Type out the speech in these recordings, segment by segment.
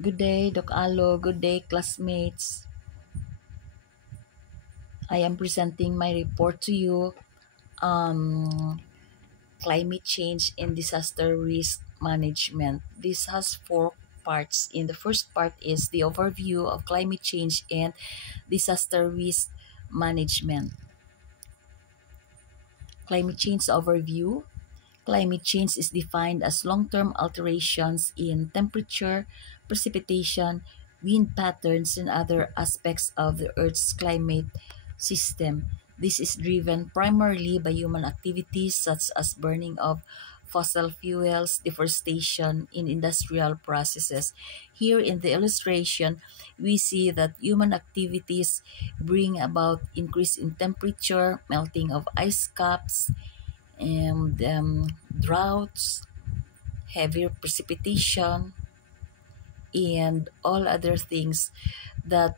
Good day, Doc Alo. Good day, classmates. I am presenting my report to you on climate change and disaster risk management. This has four parts. In the first part is the overview of climate change and disaster risk management. Climate change overview. Climate change is defined as long-term alterations in temperature, precipitation, wind patterns, and other aspects of the Earth's climate system. This is driven primarily by human activities such as burning of fossil fuels, deforestation, in industrial processes. Here in the illustration, we see that human activities bring about increase in temperature, melting of ice caps, and droughts, heavier precipitation, and all other things that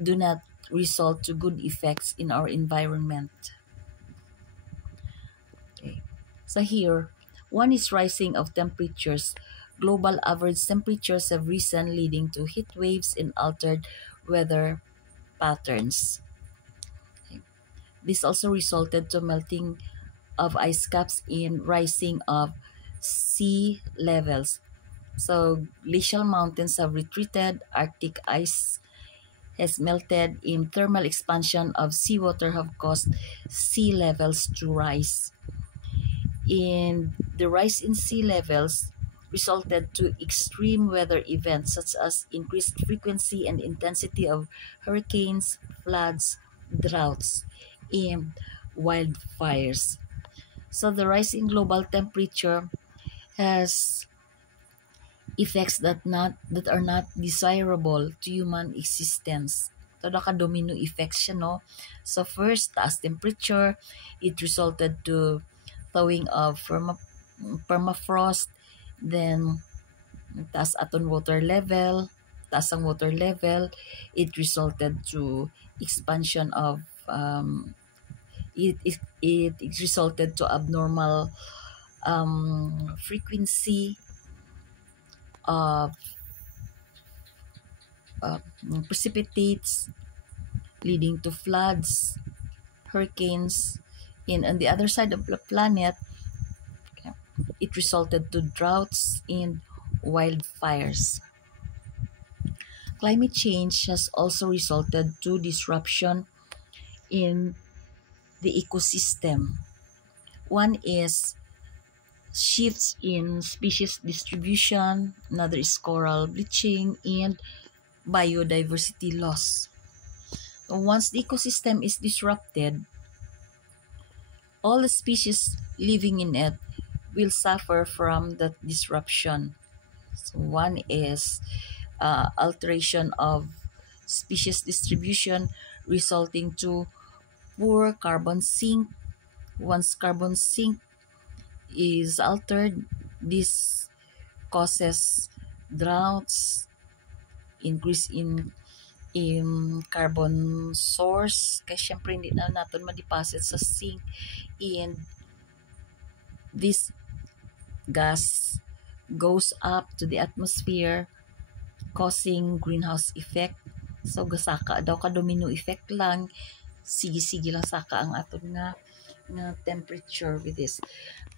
do not result to good effects in our environment. Okay. So here, one is rising of temperatures. Global average temperatures have risen, leading to heat waves and altered weather patterns. Okay. This also resulted to melting of ice caps and rising of sea levels. So glacial mountains have retreated, Arctic ice has melted, and thermal expansion of seawater have caused sea levels to rise. And the rise in sea levels resulted to extreme weather events such as increased frequency and intensity of hurricanes, floods, droughts, and wildfires. So the rise in global temperature has effects that are not desirable to human existence. So naka-domino effects siya, no? So first, taas temperature, it resulted to thawing of permafrost, then taas aton water level, taas ang water level, it resulted to expansion of it resulted to abnormal frequency of precipitates, leading to floods, hurricanes, and on the other side of the planet, it resulted to droughts and wildfires. Climate change has also resulted to disruption in the ecosystem. One is shifts in species distribution, another is coral bleaching, and biodiversity loss. So once the ecosystem is disrupted, all the species living in it will suffer from that disruption. So one is alteration of species distribution resulting to poor carbon sink. Once carbon sink is altered, this causes droughts, increase in carbon source, kasi syempre hindi na natin ma-deposit sa sink, and this gas goes up to the atmosphere, causing greenhouse effect. So gasaka daw ka domino effect lang, sige-sige lang saka ang aton nga temperature with this.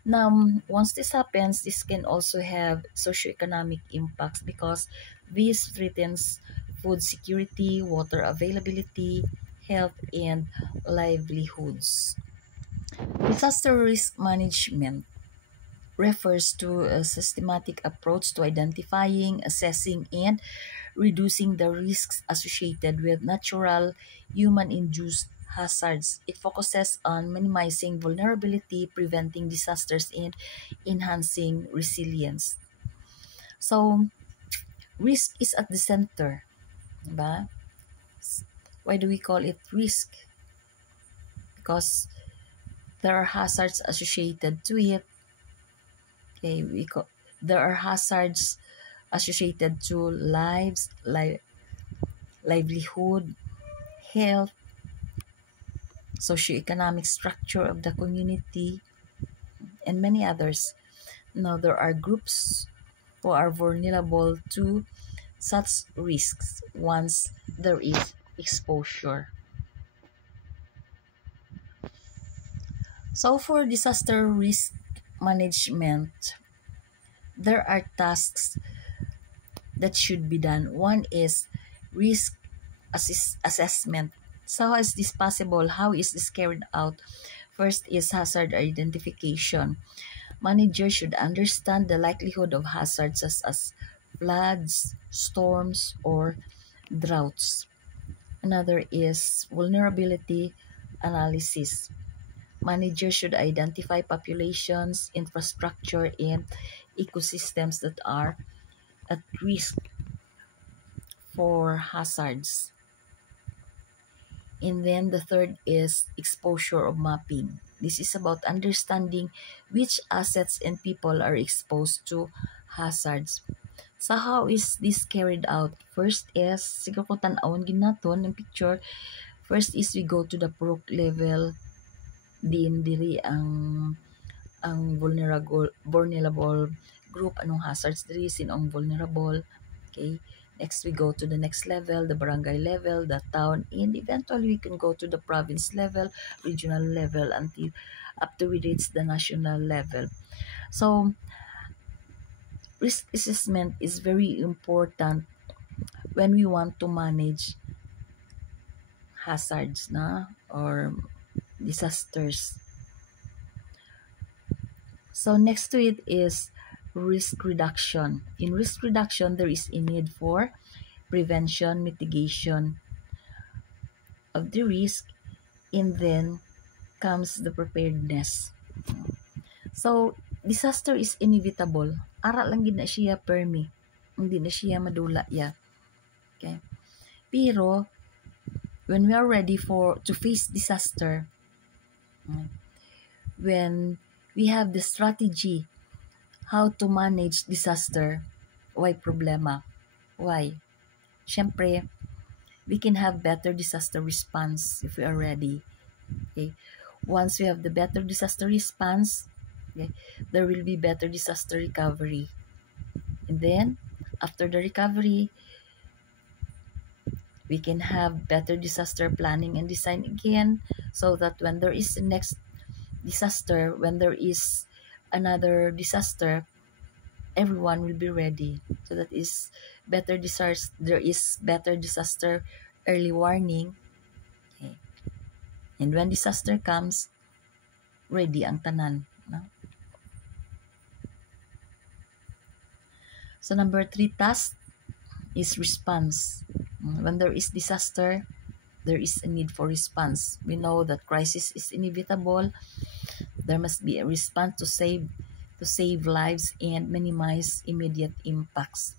Now, once this happens, this can also have socioeconomic impacts because this threatens food security, water availability, health, and livelihoods. Disaster risk management refers to a systematic approach to identifying, assessing, and reducing the risks associated with natural, human-induced hazards. It focuses on minimizing vulnerability, preventing disasters, and enhancing resilience. So, risk is at the center. Diba? Why do we call it risk? Because there are hazards associated to it. Okay, there are hazards associated to lives, livelihood, health, socioeconomic structure of the community, and many others. Now, there are groups who are vulnerable to such risks once there is exposure. So for disaster risk management, there are tasks that should be done. One is risk assessment. So how is this possible? How is this carried out? First is hazard identification. Managers should understand the likelihood of hazards such as floods, storms, or droughts. Another is vulnerability analysis. Managers should identify populations, infrastructure, and ecosystems that are at risk for hazards. And then the third is exposure of mapping. This is about understanding which assets and people are exposed to hazards. So how is this carried out? First is, siguro ko tan-awon ginaton ng picture. First is we go to the PROC level. Din diri ang vulnerable group, anong hazards diri, sinong vulnerable. Okay. Next, we go to the next level, the barangay level, the town, and eventually we can go to the province level, regional level, until up to we reach the national level. So, risk assessment is very important when we want to manage hazards or disasters. So, next to it is risk reduction. In risk reduction, there is a need for prevention, mitigation of the risk, and then comes the preparedness. So, disaster is inevitable. Ara lang gid na siya permi. Hindi na siya madula ya. Okay. Pero, when we are ready to face disaster, when we have the strategy how to manage disaster, why problema? Why? Siyempre, we can have better disaster response if we are ready. Okay. Once we have the better disaster response, okay, there will be better disaster recovery. And then, after the recovery, we can have better disaster planning and design again, so that when there is the next disaster, when there is another disaster, everyone will be ready. So that is better disaster. There is better disaster early warning. Okay. And when disaster comes, ready ang tanan. No? So number 3 task is response. When there is disaster, there is a need for response. We know that crisis is inevitable. There must be a response to save lives and minimize immediate impacts.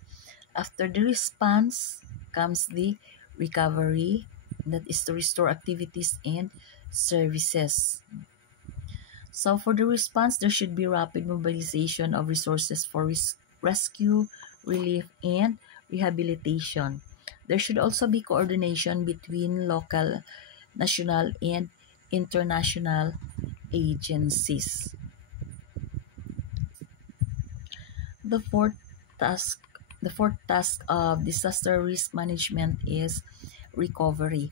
After the response comes the recovery, that is to restore activities and services. So for the response, there should be rapid mobilization of resources for rescue, relief, and rehabilitation. There should also be coordination between local, national, and international agencies. The fourth task of disaster risk management is recovery.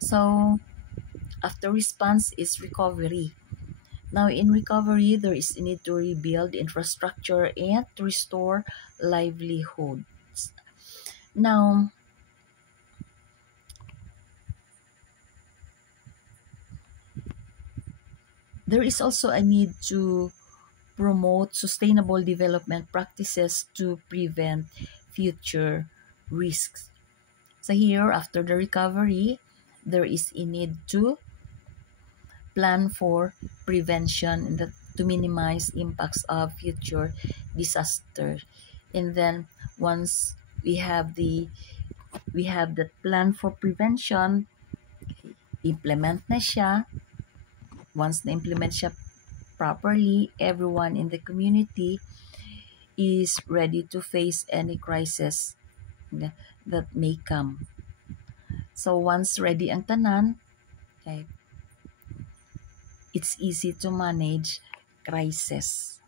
So, after response is recovery. Now, in recovery, there is a need to rebuild infrastructure and to restore livelihoods. Now, there is also a need to promote sustainable development practices to prevent future risks. So here, after the recovery, there is a need to plan for prevention to minimize impacts of future disaster. And then once we have the plan for prevention, implement na siya. Once na-implement siya properly, everyone in the community is ready to face any crisis that may come. So once ready ang tanan, okay, it's easy to manage crisis.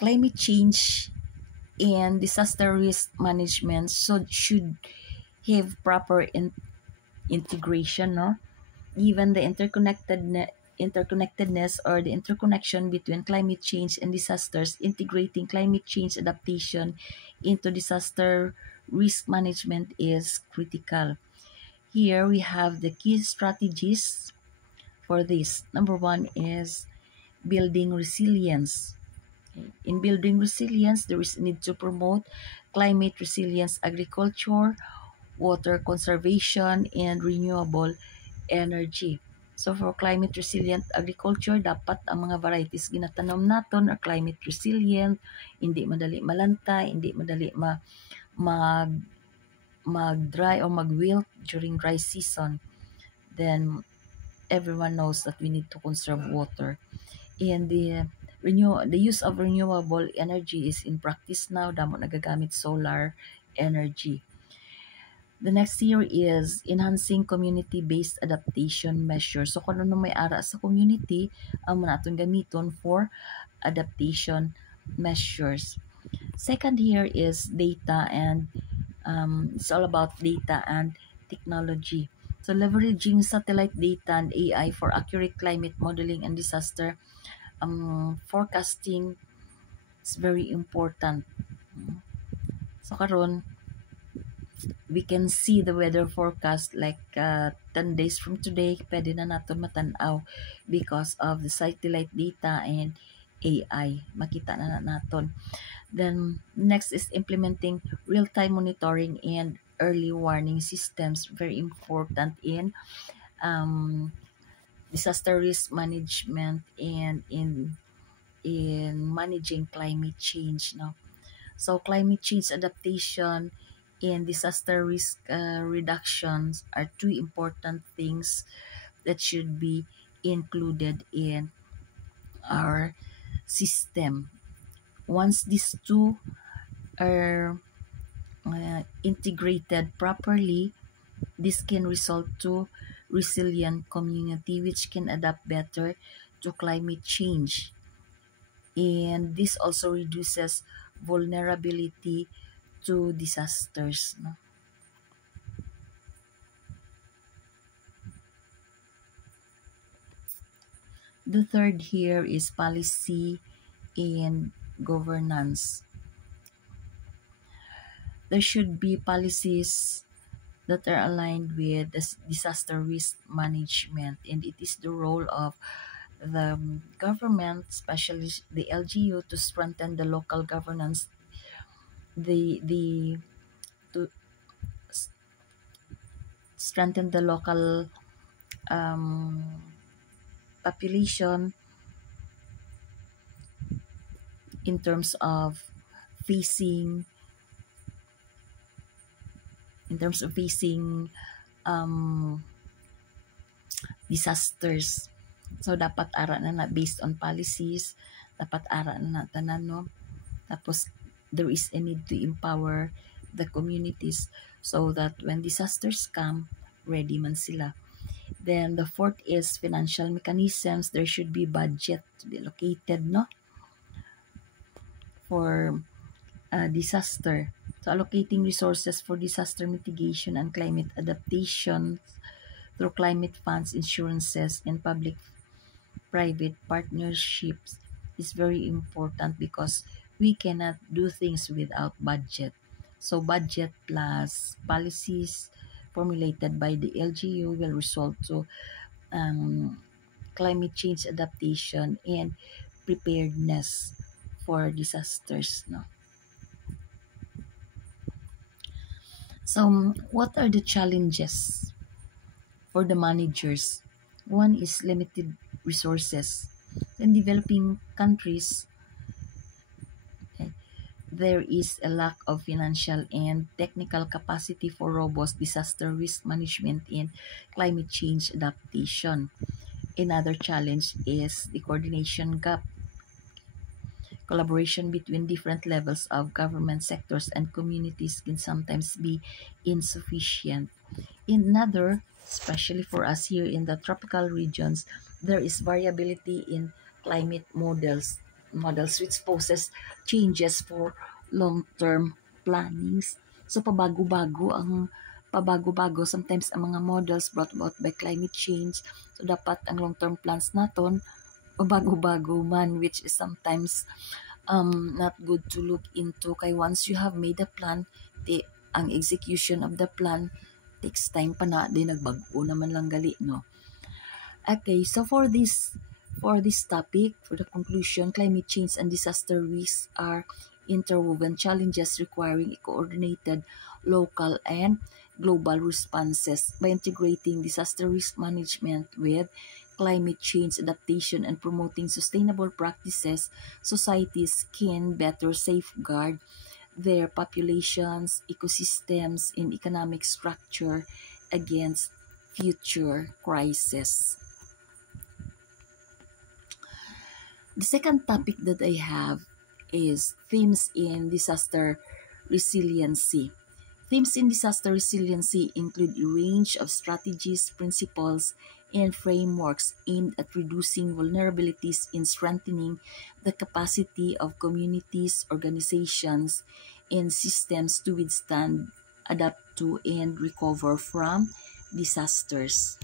climate change and disaster risk management should have proper integration, no? Even the interconnectedness or the interconnection between climate change and disasters, integrating climate change adaptation into disaster risk management is critical. Here we have the key strategies for this. Number one is building resilience. In building resilience, there is need to promote climate resilience agriculture, water conservation, and renewable energy. So for climate resilient agriculture, dapat ang mga varieties ginatanom naton are climate resilient, hindi madali malanta, hindi madali mag-dry or mag-wilt during dry season. Then everyone knows that we need to conserve water. And the use of renewable energy is in practice now. Damo nagagamit solar energy. The next here is enhancing community-based adaptation measures. So kung ano may ara sa community, ang muna itong gamiton for adaptation measures. Second here is data, and it's all about data and technology. So leveraging satellite data and AI for accurate climate modeling and disaster forecasting is very important. So karon we can see the weather forecast like 10 days from today, pwede na natin matanaw because of the satellite data and AI. Makita na natin. Then next is implementing real-time monitoring and early warning systems. Very important in disaster risk management and in managing climate change. No? So climate change adaptation and disaster risk reductions are two important things that should be included in our system. Once these two are integrated properly, this can result to resilient community which can adapt better to climate change. And this also reduces vulnerability to disasters. No? The third here is policy and governance. There should be policies that are aligned with the disaster risk management, and it is the role of the government, especially the LGU, to strengthen the local governance, to strengthen the local population in terms of facing disasters. So dapat ara na based on policies, dapat ara na tanan, no? Tapos there is a need to empower the communities so that when disasters come, ready man sila. Then the fourth is financial mechanisms. There should be budget to be allocated, no, for disaster. So allocating resources for disaster mitigation and climate adaptation through climate funds, insurances, and public-private partnerships is very important because we cannot do things without budget. So budget plus policies formulated by the LGU will result to climate change adaptation and preparedness for disasters. No? So what are the challenges for the managers? One is limited resources. In developing countries, there is a lack of financial and technical capacity for robust disaster risk management and climate change adaptation. Another challenge is the coordination gap. Collaboration between different levels of government sectors and communities can sometimes be insufficient. Another, especially for us here in the tropical regions, there is variability in climate models. models which poses changes for long-term plannings. So pabago-bago sometimes ang mga models brought about by climate change. So dapat ang long-term plans naton pabago-bago man, which is sometimes not good to look into kay once you have made a plan, ang execution of the plan takes time pa na, di nagbago naman lang gali, no? Okay, so for this topic, for the conclusion, climate change and disaster risks are interwoven challenges requiring coordinated local and global responses. By integrating disaster risk management with climate change adaptation and promoting sustainable practices, societies can better safeguard their populations, ecosystems, and economic structure against future crises. The second topic that I have is themes in disaster resiliency. Themes in disaster resiliency include a range of strategies, principles, and frameworks aimed at reducing vulnerabilities and strengthening the capacity of communities, organizations, and systems to withstand, adapt to, and recover from disasters.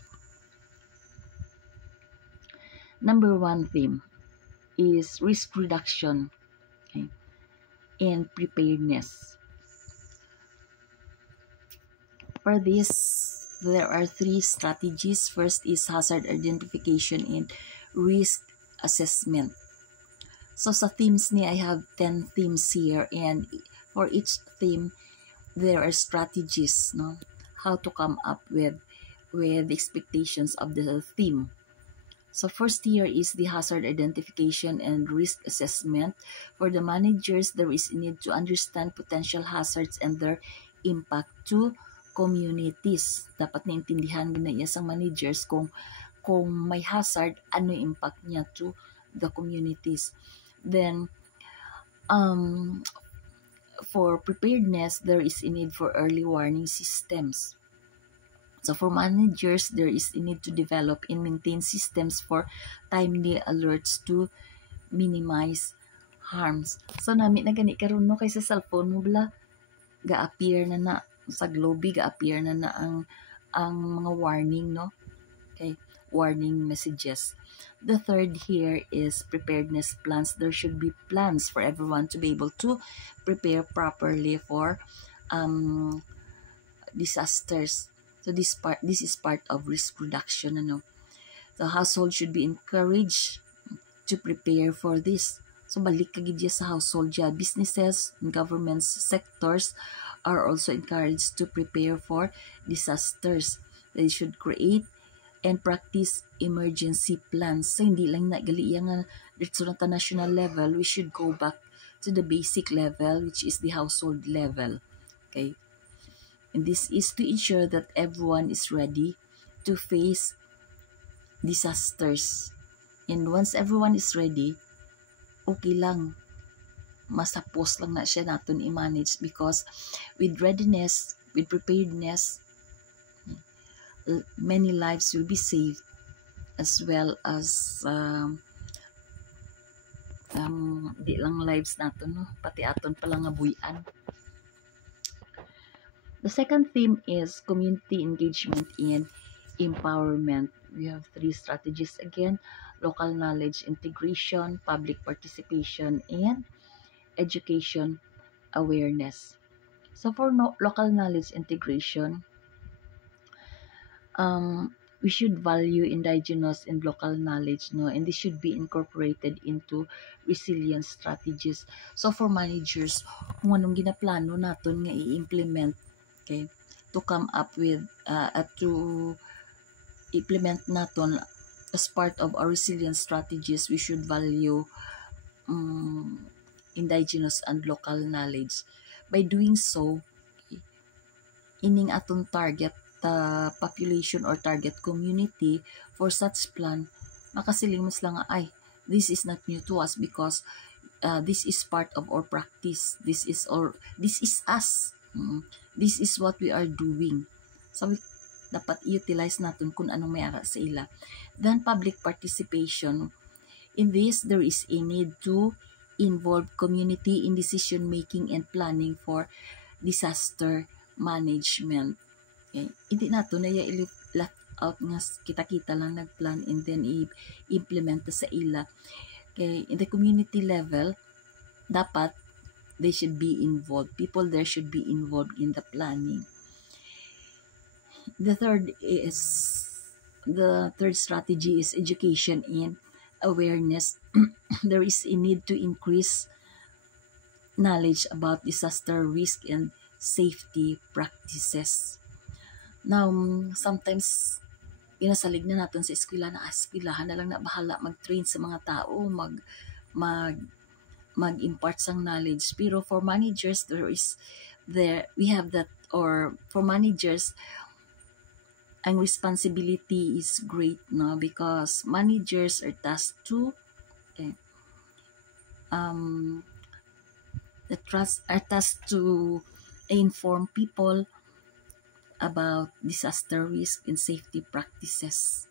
Number one theme is risk reduction, okay, and preparedness. For this, there are three strategies. First is hazard identification and risk assessment. So sa themes ni, I have 10 themes here, and for each theme, there are strategies, no, how to come up with the expectations of the theme. So first here is the hazard identification and risk assessment. For the managers, there is a need to understand potential hazards and their impact to communities. Dapat naintindihan na sa managers kung may hazard, ano yung impact niya to the communities. Then, for preparedness, there is a need for early warning systems. So for managers, there is a need to develop and maintain systems for timely alerts to minimize harms. So nami na gani karon no, kay sa cellphone mo bala ga-appear na sa Globe, ga-appear na ang mga warning, no? Okay, warning messages. The third here is preparedness plans. There should be plans for everyone to be able to prepare properly for disasters. So this is part of risk reduction. The household should be encouraged to prepare for this. So balik kagid sa household ya. Businesses and government sectors are also encouraged to prepare for disasters. They should create and practice emergency plans. So hindi lang na gali nga dito na national level, we should go back to the basic level, which is the household level. Okay? And this is to ensure that everyone is ready to face disasters. And once everyone is ready, okay lang. Masapos lang na siya natin i-manage, because with readiness, with preparedness, many lives will be saved, as well as di lang lives natin, no? Pati aton palang nga buyan. The second theme is community engagement and empowerment. We have three strategies again: local knowledge integration, public participation, and education awareness. So for local knowledge integration, we should value indigenous and local knowledge, no, and this should be incorporated into resilience strategies. So for managers, kung anong ginaplano naton nga i-implement, okay, to come up with to implement naton as part of our resilience strategies, we should value indigenous and local knowledge. By doing so, ining aton target population or target community for such plan, makasiling mas lang ay this is not new to us, because this is part of our practice. This is us. This is what we are doing. So dapat i-utilize natin kung anong may ara sa ila. Then public participation, In this, there is a need to involve community in decision making and planning for disaster management. Okay? Hindi nato na i-left out nga kita-kita lang nagplan and then i-implement sa ila. Okay? In the community level, dapat they should be involved. People there should be involved in the planning. The third strategy is education and awareness. There is a need to increase knowledge about disaster risk and safety practices. Now, sometimes pinasalig na natin sa eskwela na eskwelahan na lang na bahala mag-train sa mga tao, mag-impart sang knowledge. Pero for managers, we have that, or for managers, ang responsibility is great, no? Because managers are tasked to inform people about disaster risk and safety practices.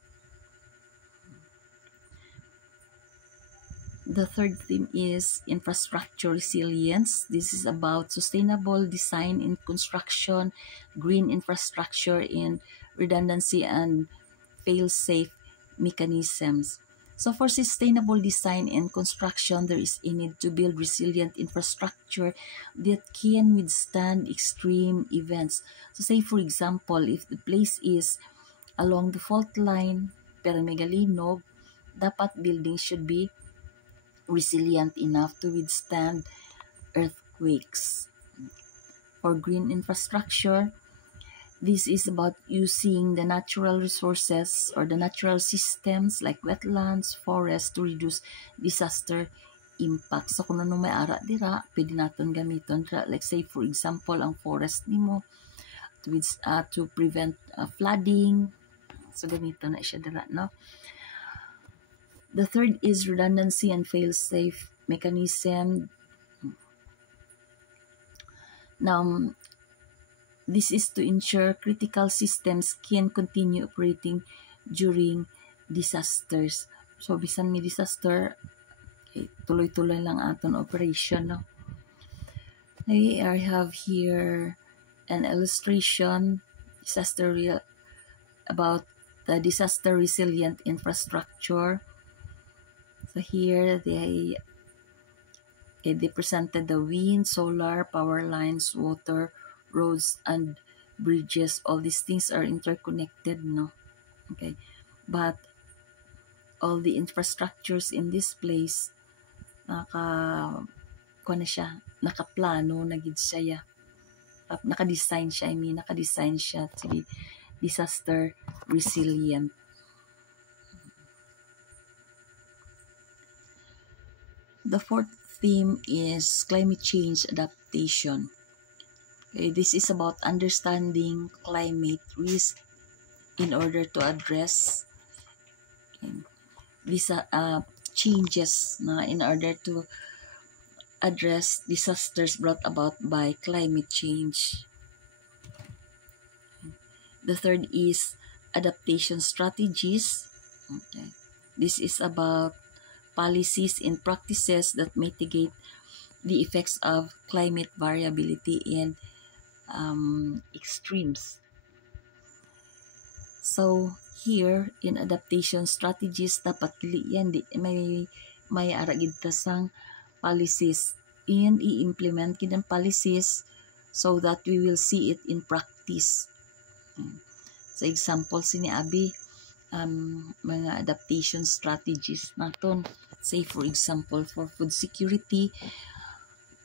The third theme is infrastructure resilience. This is about sustainable design and construction, green infrastructure, and redundancy and fail-safe mechanisms. So for sustainable design and construction, there is a need to build resilient infrastructure that can withstand extreme events. So say for example, if the place is along the fault line, pero megalinog, dapat buildings should be resilient enough to withstand earthquakes. For green infrastructure, this is about using the natural resources or the natural systems like wetlands, forests to reduce disaster impact. So kung ano may ara dira, pwede natin gamiton. Like say for example, ang forest nimo to prevent flooding. So ganito na siya dira, no? The third is redundancy and fail-safe mechanism. Now, this is to ensure critical systems can continue operating during disasters. So, bisan may disaster, okay, tuloy-tuloy lang aton operation, no? Okay, I have here an illustration about the disaster resilient infrastructure. So here they presented the wind, solar, power lines, water, roads, and bridges. All these things are interconnected, no? Okay, but all the infrastructures in this place nakaplano na gid siya. Naka-design siya to be disaster resilient. The fourth theme is climate change adaptation. Okay, this is about understanding climate risk in order to address these changes in order to address disasters brought about by climate change. The third is adaptation strategies. Okay. This is about policies and practices that mitigate the effects of climate variability and extremes. So here in adaptation strategies, dapat yan may aragid tasang policies and i-implement kinang policies so that we will see it in practice. Sa example sini abi mga adaptation strategies naton. Say for example, for food security,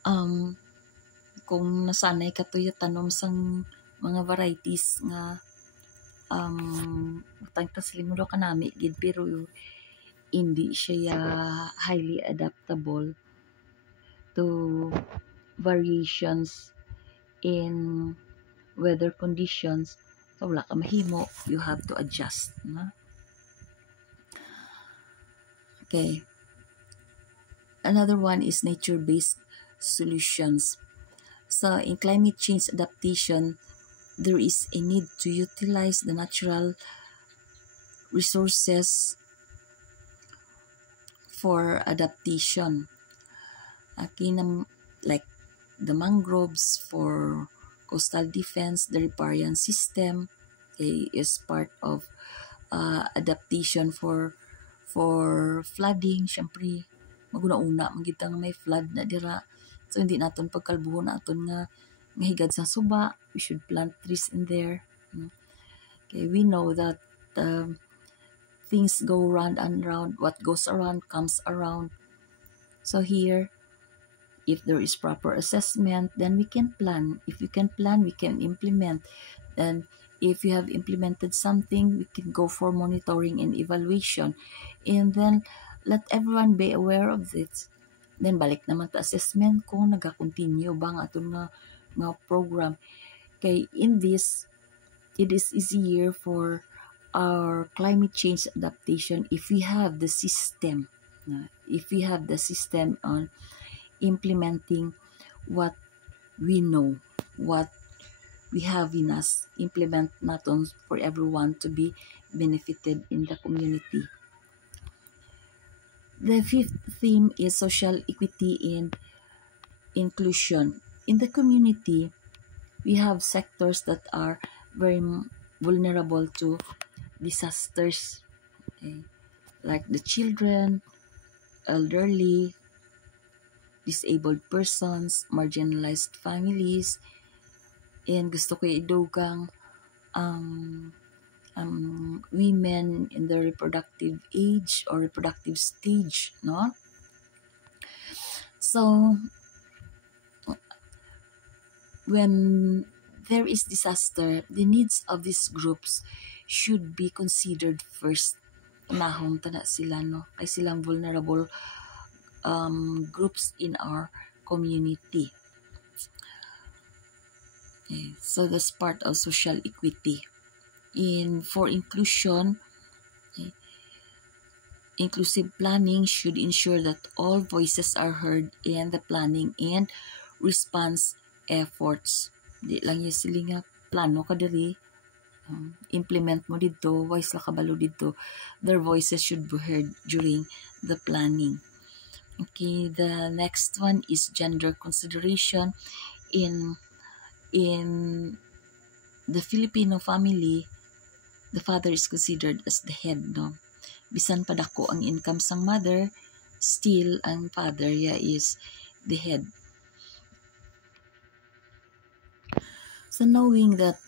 kung nasanay ka to tanom sang mga varieties nga tagtaslimudo ka nami gid pero hindi siya highly adaptable to variations in weather conditions. So wala ka mahimo, you have to adjust, no? Okay. Another one is nature-based solutions. So in climate change adaptation, there is a need to utilize the natural resources for adaptation. Like the mangroves for coastal defense, the riparian system is part of adaptation for flooding. Syempre maguna-una magitang may flood na dira, so hindi naton pagkalbuhon naton nga higad sa suba. We should plant trees in there. Okay, we know that things go round and round. What goes around comes around. So here, if there is proper assessment, then we can plan. If we can plan, we can implement. And if you have implemented something, we can go for monitoring and evaluation. And then, let everyone be aware of it. Then, balik naman ta assessment kung nag-continue ba nga itong nga program. Okay, in this, it is easier for our climate change adaptation if we have the system. If we have the system on implementing what we know, what we have in us, implement natin for everyone to be benefited in the community. The fifth theme is social equity and inclusion. In the community, we have sectors that are very vulnerable to disasters, okay? Like the children, elderly, disabled persons, marginalized families, and gusto ko idugang women in the reproductive age or reproductive stage, no? So, when there is disaster, the needs of these groups should be considered first. Unahon tana sila, no? Ay silang vulnerable groups in our community. Okay, so that's part of social equity. For inclusion, okay, inclusive planning should ensure that all voices are heard in the planning and response efforts. Di lang yung sila nga plano ka diri, implement mo dito, wise la kabalo dito. Their voices should be heard during the planning. Okay, the next one is gender consideration. In the Filipino family, the father is considered as the head, no? Bisan pa dako ang income sang mother, still ang father is the head. So knowing that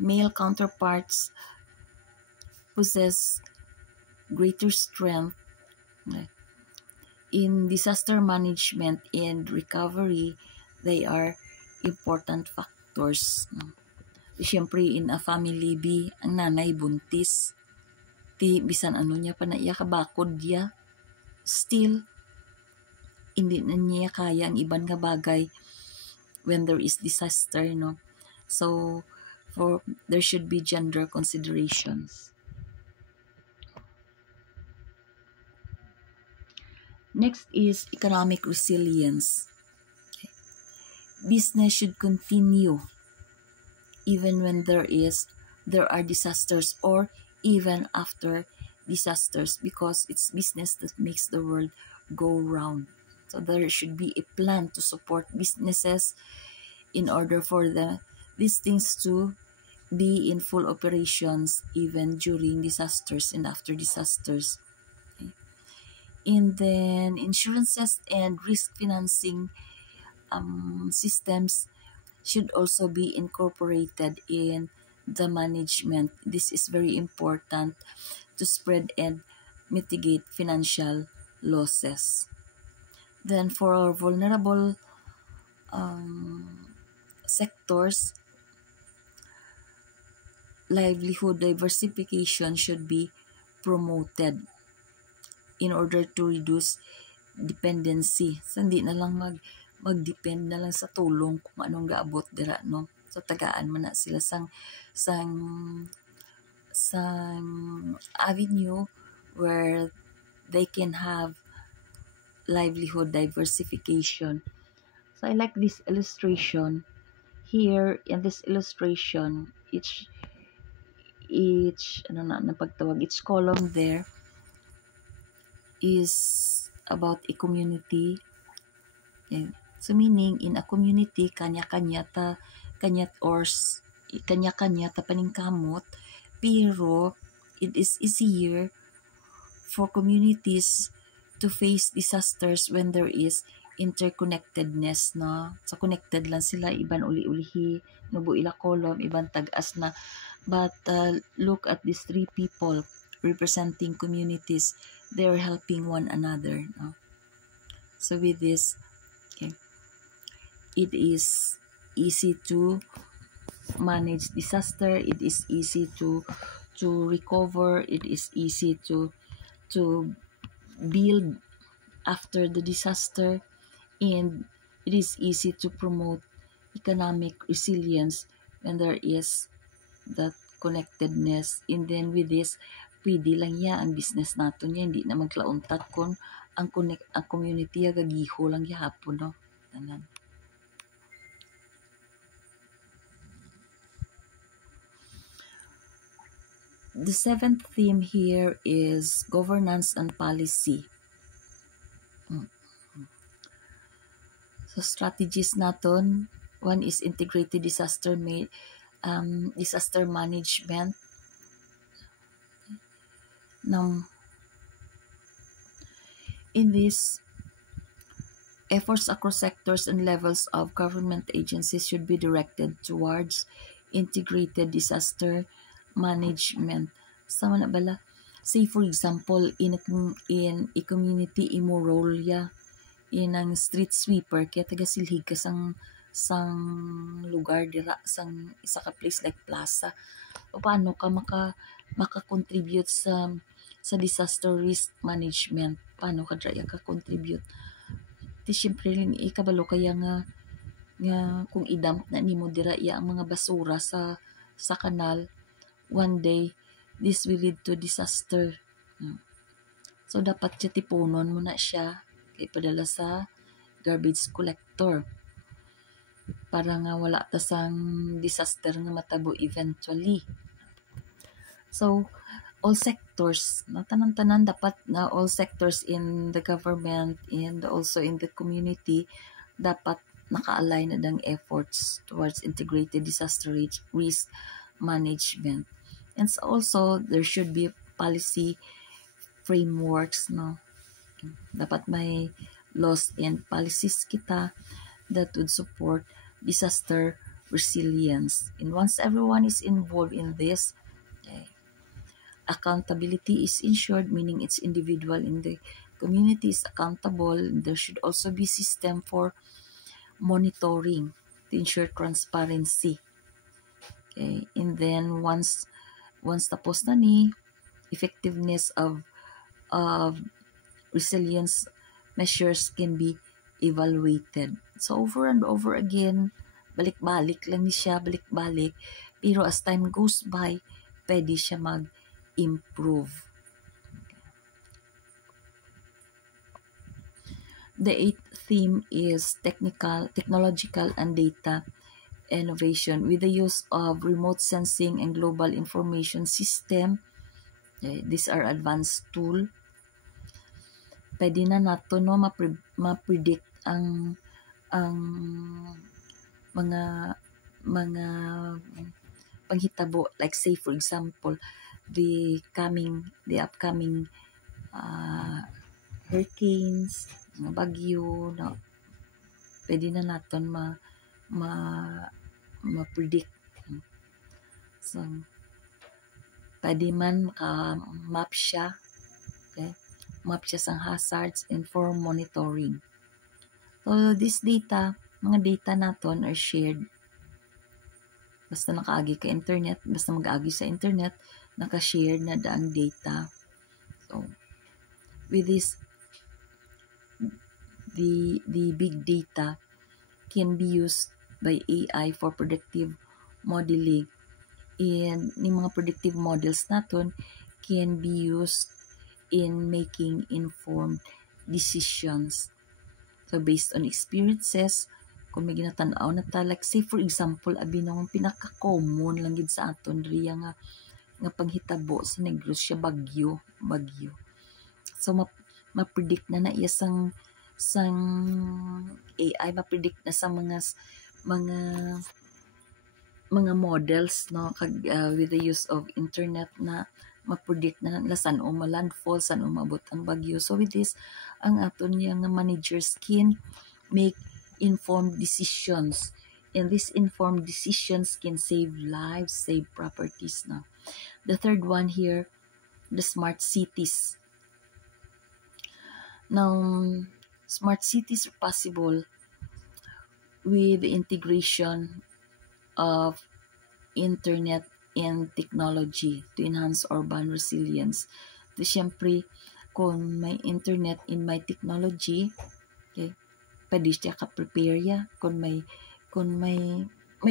male counterparts possess greater strength in disaster management and recovery, they are important factors. Siyempre, in a family B, ang nanay buntis. Bisan ano niya pa na iya kabakod niya, still, hindi na niya kaya ang iban nga bagay when there is disaster, no? So, there should be gender considerations. Next is economic resilience. Okay. Business should continue even when there are disasters or even after disasters, because it's business that makes the world go round. So there should be a plan to support businesses in order for these things to be in full operations even during disasters and after disasters. Okay. And then insurances and risk financing systems should also be incorporated in the management. This is very important to spread and mitigate financial losses. Then for vulnerable sectors, livelihood diversification should be promoted in order to reduce dependency. So, hindi na lang mag-depend na lang sa tulong kung anong gaabot dira, no? So, tagaan man na sila sang avenue where they can have livelihood diversification. So, I like this illustration. Here, in this illustration, each column there is about a community. Okay. So meaning in a community kanya-kanya ta paningkamot, pero it is easier for communities to face disasters when there is interconnectedness, no? So connected lang sila, iban uli-ulihi, nubo ila kolom, iban tag-as na. But look at these three people representing communities. They're helping one another, no? So with this, okay, it is easy to manage disaster, it is easy to recover, it is easy to build after the disaster, and it is easy to promote economic resilience when there is that connectedness. And then with this, pwede lang ya ang business nato niya, hindi na maglauntat kung ang community gagiho lang gihapon, no? Tanan. The seventh theme here is governance and policy. So strategies naton, one is integrated disaster management. Now, in this, efforts across sectors and levels of government agencies should be directed towards integrated disaster management. Sama na bala? Say for example, in a community, imo role ya in ang street sweeper, kaya taga-silhig ka sang lugar dira, sang isa ka place like plaza. O paano ka maka-contribute sa disaster risk management? Paano ka dra ka contribute? Di syempre rin ikabalo kaya nga kung idamp na nimo dira iya ang mga basura sa kanal, one day this will lead to disaster. So dapat siya tipunon mo na siya, ipadala sa garbage collector para nga wala ta sang disaster nga matabo eventually. So all sectors, tanan-tanan dapat na all sectors in the government and also in the community dapat naka-align na dang efforts towards integrated disaster risk management. And so also there should be policy frameworks, no? Dapat may laws and policies kita that would support disaster resilience. And once everyone is involved in this, okay, accountability is ensured, meaning it's individual in the community is accountable. There should also be system for monitoring to ensure transparency. Okay, and then once tapos na ni, effectiveness of resilience measures can be evaluated. So over and over again, balik-balik lang ni siya, balik-balik. Pero as time goes by, pwede siya mag-improve. The eighth theme is technological and data innovation with the use of remote sensing and global information system. Okay, these are advanced tool. Pwede na nato no ma-predict ang mga panghitabo, like say for example the upcoming hurricanes, bagyo, no? Pwede na naton ma-predict. So pwede man map siya, okay? Map siya sang hazards and for monitoring. So this data, mga data naton are shared. Basta nakaagi ka internet, basta mag-agi sa internet, naka-share na daang data. So with this, the big data can be used by AI for predictive modeling, and yung mga predictive models naton can be used in making informed decisions. So based on experiences, kung may ginatanaw na ta, like say for example, abi nang pinaka-common lang gid sa aton riya nga panghitabo sa Negros siya bagyo. So ma-predict na iya sang AI, ma-predict na sa mga mga models, no, with the use of internet na ma-predict na saan o ma-landfall, saan o mabot ang bagyo. So with this, ang aton nga managers can make informed decisions, and these informed decisions can save lives, save properties. No, the third one here, the smart cities. Now, smart cities are possible with the integration of internet and technology to enhance urban resilience. So, syempre, kung may internet and may technology, okay, pwede siya ka-prepare ya. Kung may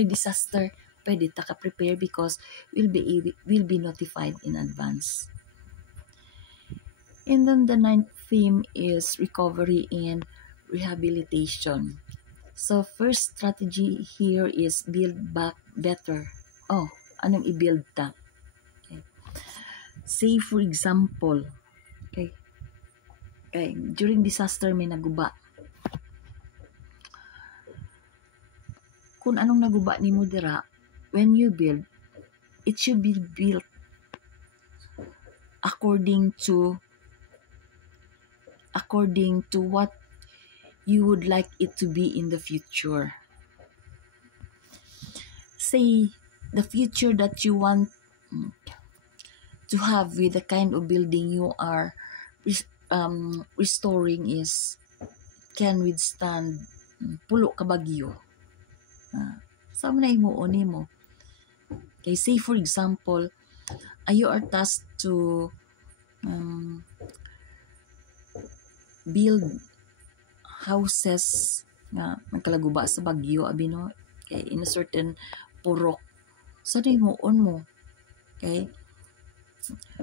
disaster, pwede ta ka-prepare because will be notified in advance. And then the ninth theme is recovery and rehabilitation. So first strategy here is build back better. Oh, anong i-build ta? Okay. Say for example, okay, during disaster may naguba. Kung anong naguba nimo dira, when you build, it should be built according to what you would like it to be in the future. Say the future that you want to have with the kind of building you are restoring is can withstand pulo ka bagyo. Saan na imuon nimo? Okay, say for example, you are tasked to build houses nga nagkalaguba sa bagyo abi no, okay, in a certain purok. So imuon mo, okay,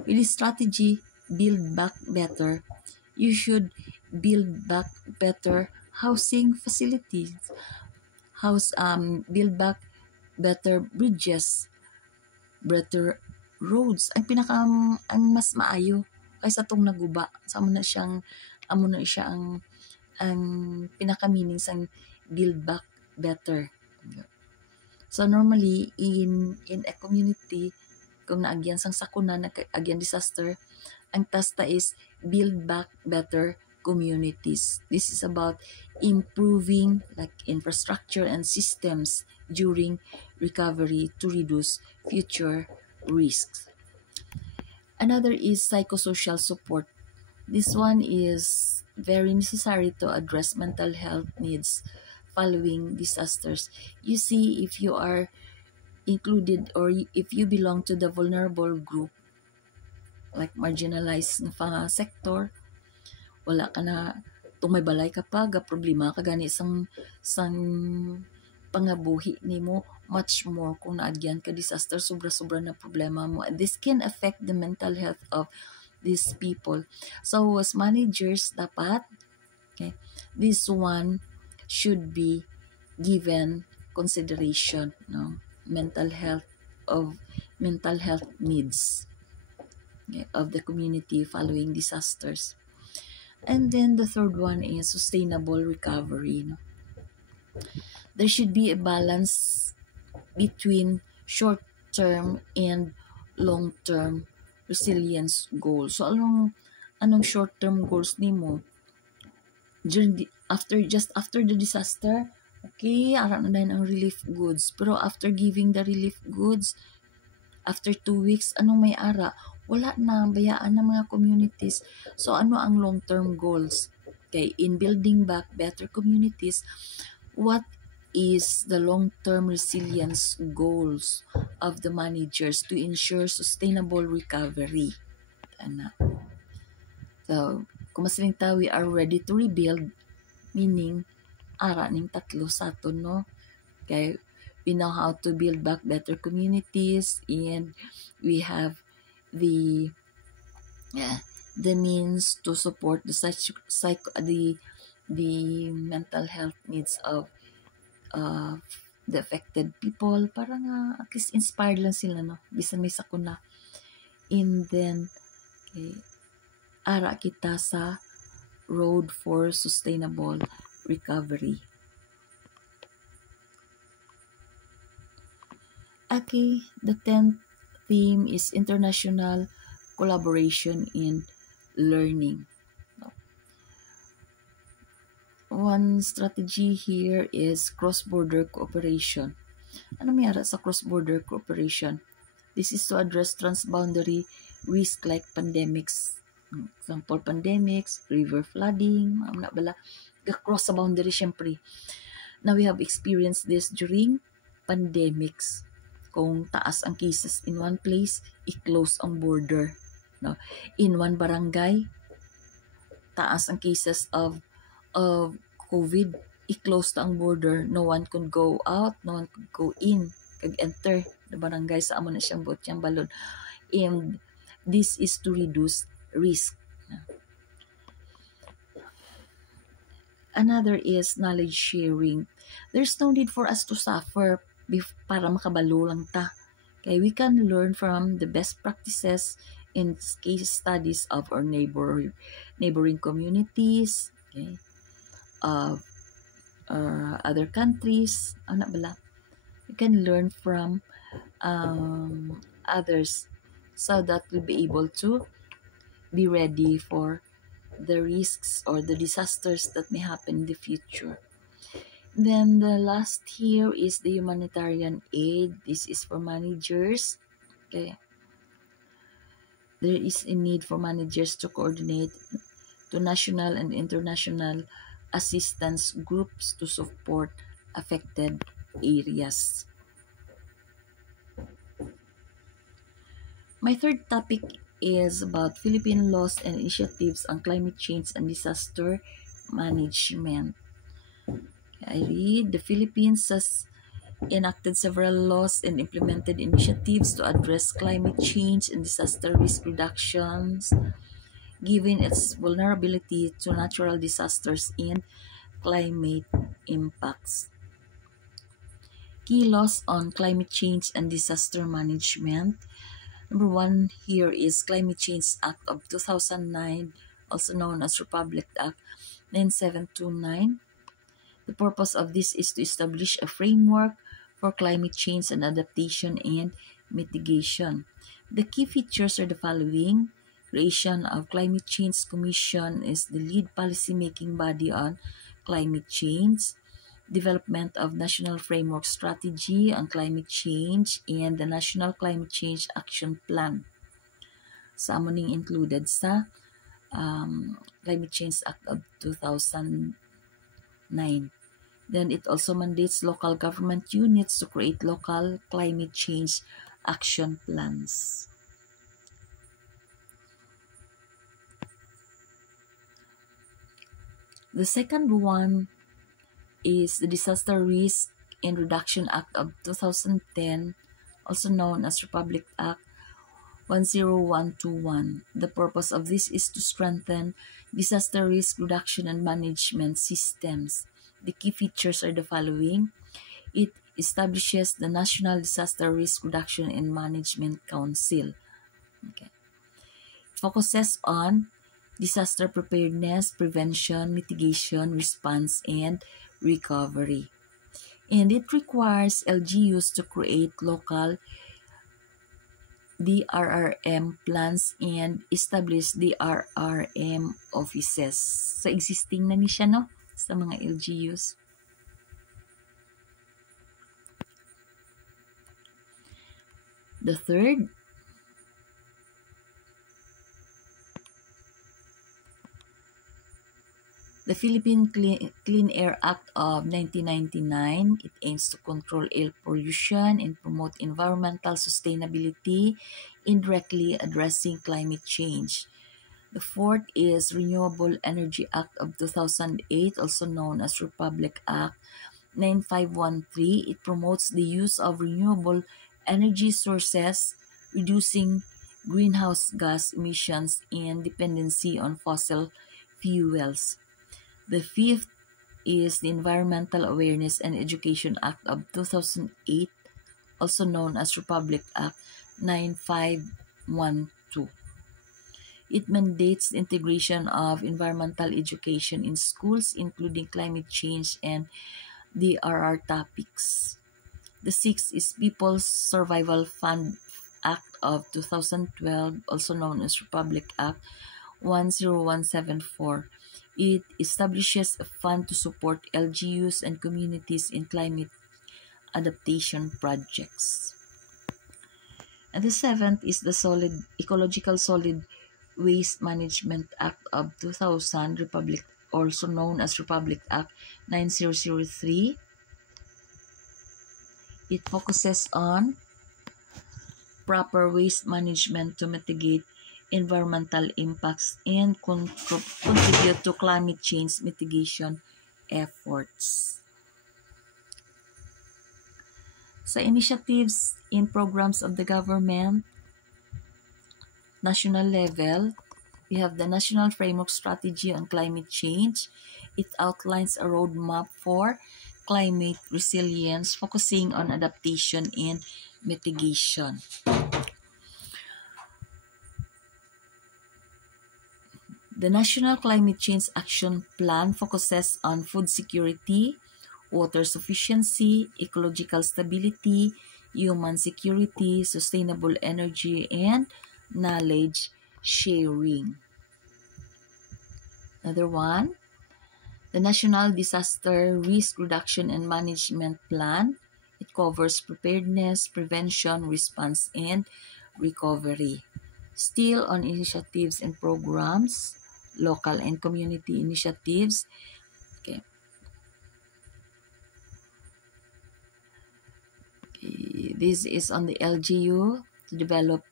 with this strategy, build back better, you should build back better housing facilities, build back better bridges, better roads. Ang mas maayo kaysa tong naguba. So amo na siya ang pinaka-meaning sang build back better. So normally in a community, kung naagyan sang sakuna, naagyan disaster, ang tasta is build back better communities. This is about improving like infrastructure and systems during recovery to reduce future risks. Another is psychosocial support. This one is very necessary to address mental health needs following disasters. You see, if you are included or if you belong to the vulnerable group, like marginalized na sector, wala ka na, may balay ka pa, problema ka gani sang pangabuhi nimo, much more kung naagyan ka disaster, sobra-sobra na problema mo. This can affect the mental health of these people. So as managers, dapat, okay, this one should be given consideration, no? mental health needs, okay, of the community following disasters. And then the third one is sustainable recovery, no? There should be a balance between short-term and long-term resilience goals. So anong short-term goals nimo? After the disaster, okay, ara na din ang relief goods. Pero after giving the relief goods, after 2 weeks, anong may ara? Wala na, bayaan ng mga communities. So ano ang long-term goals? Okay, in building back better communities, what is the long-term resilience goals of the managers to ensure sustainable recovery? So, kung masaling ta, we are ready to rebuild, meaning, ara ning tatlo sa aton, no? Okay, we know how to build back better communities, and we have the means to support the mental health needs of the affected people, para nga at least inspired lang sila, no, bisan may sakuna. And then okay, ara kita sa road for sustainable recovery. Okay, the 10th theme is international collaboration in learning. One strategy here is cross-border cooperation. Ano mayara sa cross-border cooperation? This is to address transboundary risk like pandemics. Example, pandemics, river flooding, cross sa boundary syempre. Now we have experienced this during pandemics. Kung taas ang cases in one place, i-close ang border. No? In one barangay, taas ang cases of COVID, i-close ang border. No one could go out, no one could go in, kag-enter the barangay sa amo na siyang bot siyang balon. And this is to reduce risk. Another is knowledge sharing. There's no need for us to suffer para makabalo lang ta. Okay, we can learn from the best practices in case studies of our neighboring communities, okay, of other countries. We can learn from others so that we'll be able to be ready for the risks or the disasters that may happen in the future. Then the last here is the humanitarian aid. This is for managers. Okay. There is a need for managers to coordinate to national and international assistance groups to support affected areas. My third topic is about Philippine laws and initiatives on climate change and disaster management. I read, the Philippines has enacted several laws and implemented initiatives to address climate change and disaster risk reductions, given its vulnerability to natural disasters and climate impacts. Key laws on climate change and disaster management. Number one here is Climate Change Act of 2009, also known as Republic Act 9729. The purpose of this is to establish a framework for climate change and adaptation and mitigation. The key features are the following. Creation of Climate Change Commission is the lead policy-making body on climate change. Development of National Framework Strategy on Climate Change and the National Climate Change Action Plan. Sa amuning included sa Climate Change Act of 2009. Then it also mandates local government units to create local climate change action plans. The second one is the Disaster Risk and Reduction Act of 2010, also known as Republic Act 10121. The purpose of this is to strengthen disaster risk reduction and management systems. The key features are the following. It establishes the National Disaster Risk Reduction and Management Council. Okay. It focuses on disaster preparedness, prevention, mitigation, response, and recovery. And it requires LGUs to create local DRRM plans and establish DRRM offices. So, existing na ni siya, no? Sa mga LGUs. The third, the Philippine Clean Air Act of 1999. It aims to control air pollution and promote environmental sustainability, indirectly addressing climate change. The fourth is Renewable Energy Act of 2008, also known as Republic Act 9513. It promotes the use of renewable energy sources, reducing greenhouse gas emissions and dependency on fossil fuels. The fifth is the Environmental Awareness and Education Act of 2008, also known as Republic Act 9512. It mandates the integration of environmental education in schools, including climate change and DRR topics. The sixth is People's Survival Fund Act of 2012, also known as Republic Act 10174. It establishes a fund to support LGUs and communities in climate adaptation projects. And the seventh is the Ecological Solid Waste Management Act of 2000, also known as Republic Act 9003. It focuses on proper waste management to mitigate environmental impacts and contribute to climate change mitigation efforts. Sa initiatives in programs of the government, national level, we have the National Framework Strategy on Climate Change. It outlines a roadmap for climate resilience, focusing on adaptation and mitigation. The National Climate Change Action Plan focuses on food security, water sufficiency, ecological stability, human security, sustainable energy, and knowledge sharing. Another one, the National Disaster Risk Reduction and Management Plan. It covers preparedness, prevention, response, and recovery. Still on initiatives and programs, local and community initiatives. Okay. This is on the LGU to develop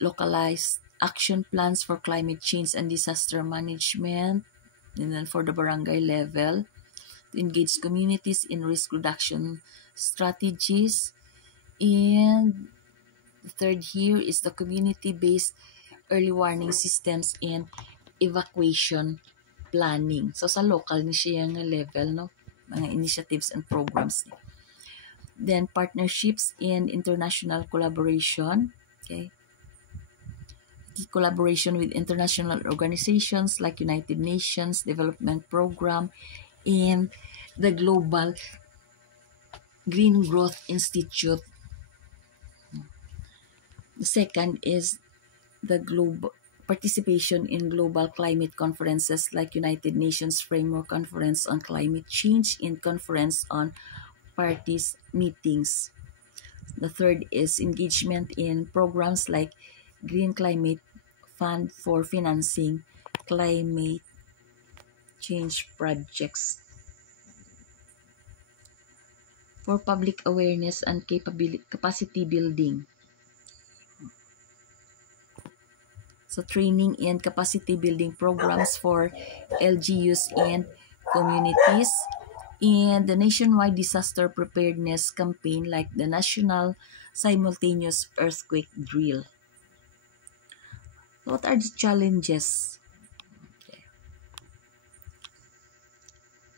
localized action plans for climate change and disaster management. And then for the barangay level, to engage communities in risk reduction strategies. And the third here is the community-based early warning systems and evacuation planning. So sa local ni siya nga level, no? Mga initiatives and programs. Then partnerships and international collaboration. Okay. The collaboration with international organizations like United Nations Development Program and the Global Green Growth Institute. The second is the global participation in global climate conferences like United Nations Framework Conference on Climate Change and Conference on Parties Meetings. The third is engagement in programs like Green Climate Fund for financing climate change projects. For public awareness and capacity building. So training and capacity building programs for LGUs and communities. And the nationwide disaster preparedness campaign like the National Simultaneous Earthquake Drill. What are the challenges? Okay.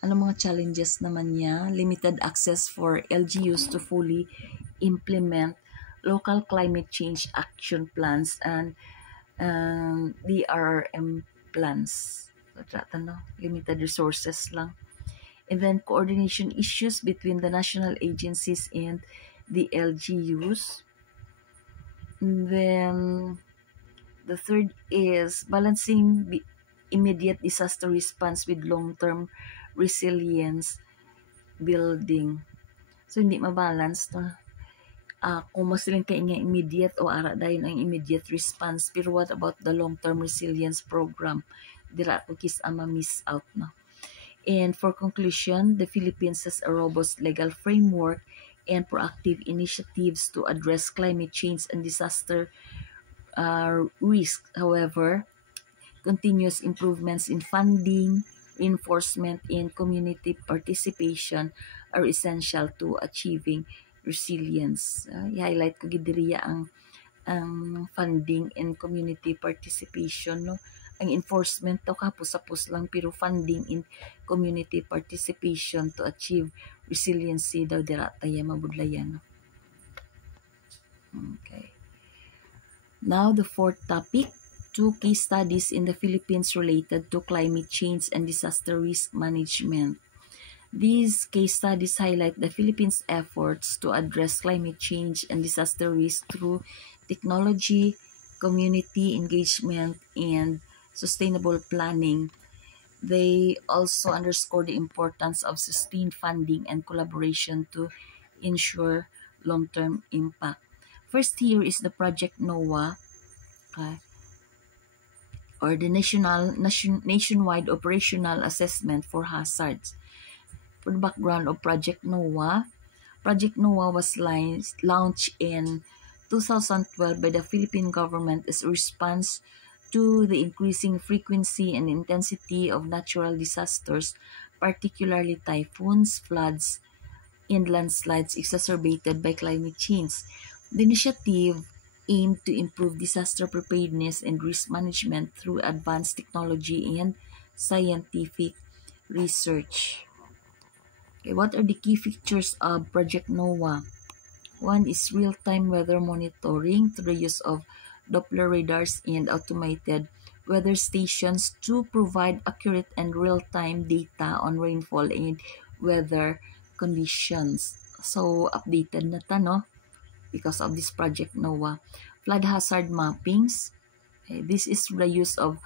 Ano mga challenges naman niya? Limited access for LGUs to fully implement local climate change action plans and DRRM plans. Limited resources lang. And then coordination issues between the national agencies and the LGUs. And then the third is balancing immediate disaster response with long-term resilience building. So hindi mabalance to. Kung mas rin kayo nga immediate o ara dahil ang immediate response, pero what about the long-term resilience program? Dira ko kis ama miss out na. And for conclusion, the Philippines has a robust legal framework and proactive initiatives to address climate change and disaster risk. However, continuous improvements in funding, reinforcement, and community participation are essential to achieving resilience. I-highlight ko gidiriya ang funding and community participation, no? Ang enforcement to kapos-sapos lang, pero funding in community participation to achieve resiliency daw dira tayo mabudlayan. Okay. Now the fourth topic, two case studies in the Philippines related to climate change and disaster risk management. These case studies highlight the Philippines' efforts to address climate change and disaster risk through technology, community engagement, and sustainable planning. They also underscore the importance of sustained funding and collaboration to ensure long-term impact. First here is the Project NOAA, or the nationwide operational assessment for hazards. For the background of Project NOAA was launched in 2012 by the Philippine government as a response to the increasing frequency and intensity of natural disasters, particularly typhoons, floods, and landslides exacerbated by climate change. The initiative aimed to improve disaster preparedness and risk management through advanced technology and scientific research. Okay, what are the key features of Project NOAA? One is real-time weather monitoring through the use of Doppler radars and automated weather stations to provide accurate and real-time data on rainfall and weather conditions. So, updated na ta, no? Because of this Project NOAA. Flood hazard mappings. Okay, this is the use of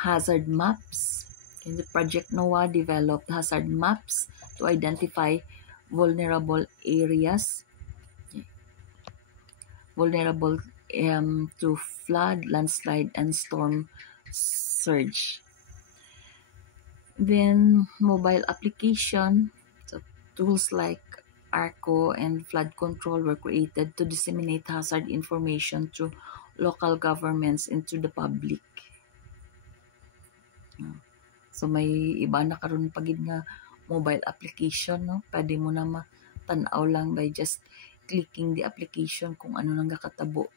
hazard maps. In the Project NOAA developed hazard maps to identify vulnerable areas, vulnerable to flood, landslide, and storm surge. Then mobile application, so tools like ARCO and flood control were created to disseminate hazard information to local governments and to the public. So may iba na karon pagid nga mobile application, no? Pwede mo na matanaw lang by just clicking the application kung ano nang kakatabo.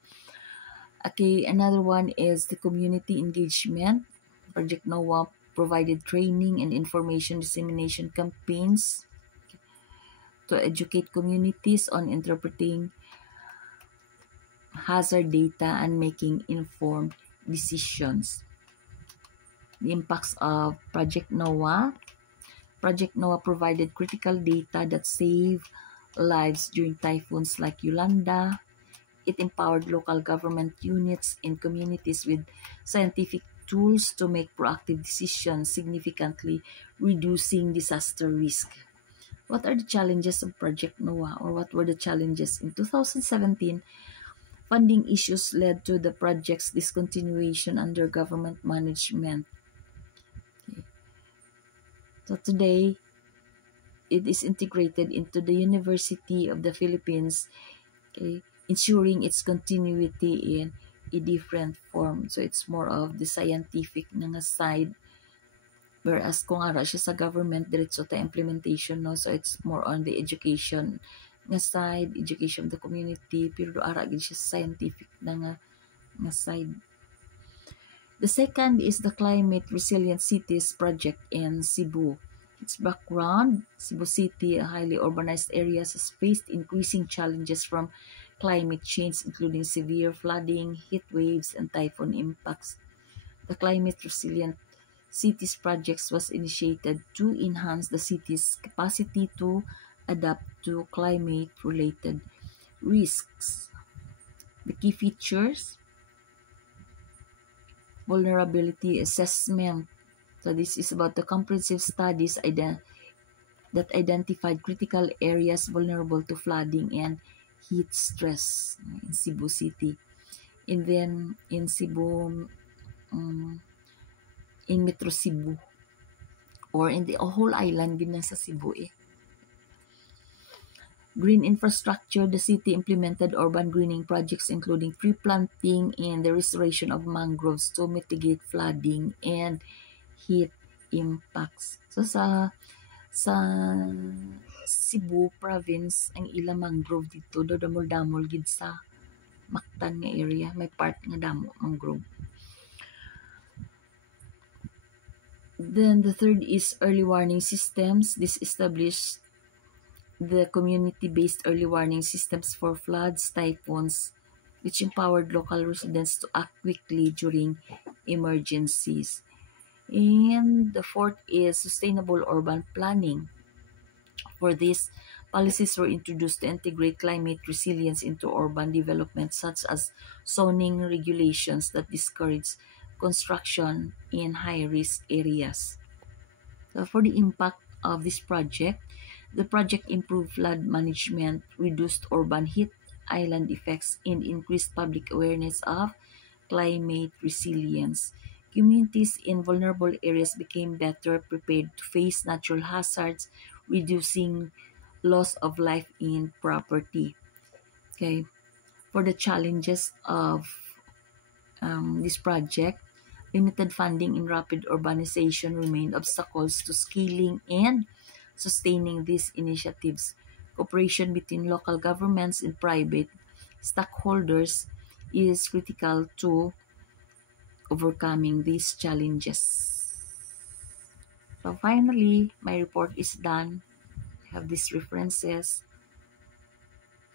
Okay, another one is the community engagement. Project NOAA provided training and information dissemination campaigns to educate communities on interpreting hazard data and making informed decisions. The impacts of Project NOAA. Project NOAA provided critical data that saved lives during typhoons like Yolanda. It empowered local government units and communities with scientific tools to make proactive decisions, significantly reducing disaster risk. What are the challenges of Project NOAA, or what were the challenges? In 2017, funding issues led to the project's discontinuation under government management. So today, it is integrated into the University of the Philippines, okay, ensuring its continuity in a different form. So it's more of the scientific na nga side, whereas kung ara siya sa government, diretso ta implementation, no? So it's more on the education nga side, education of the community, pero ara gid siya sa scientific na nga side. The second is the Climate Resilient Cities project in Cebu. Its background: Cebu City, a highly urbanized area, has faced increasing challenges from climate change, including severe flooding, heat waves, and typhoon impacts. The Climate Resilient Cities project was initiated to enhance the city's capacity to adapt to climate-related risks. The key features: vulnerability assessment. So this is about the comprehensive studies that identified critical areas vulnerable to flooding and heat stress in Cebu City. And then in Cebu, in Metro Cebu, or in the whole island din sa Cebu eh. Green infrastructure: the city implemented urban greening projects including tree planting and the restoration of mangroves to mitigate flooding and heat impacts. So sa Cebu province, ang ilang mangrove dito do damol gid sa Mactan nga area, may part nga damo mangrove. Then the third is early warning systems. This established the community-based early warning systems for floods, typhoons, which empowered local residents to act quickly during emergencies. And the fourth is sustainable urban planning. For this, policies were introduced to integrate climate resilience into urban development, such as zoning regulations that discourage construction in high-risk areas. So for the impact of this project, the project improved flood management, reduced urban heat island effects, and increased public awareness of climate resilience. Communities in vulnerable areas became better prepared to face natural hazards, reducing loss of life and property. Okay, for the challenges of this project, limited funding and rapid urbanization remain obstacles to scaling and sustaining these initiatives. Cooperation between local governments and private stakeholders is critical to overcoming these challenges. So finally, my report is done. I have these references.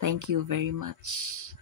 Thank you very much.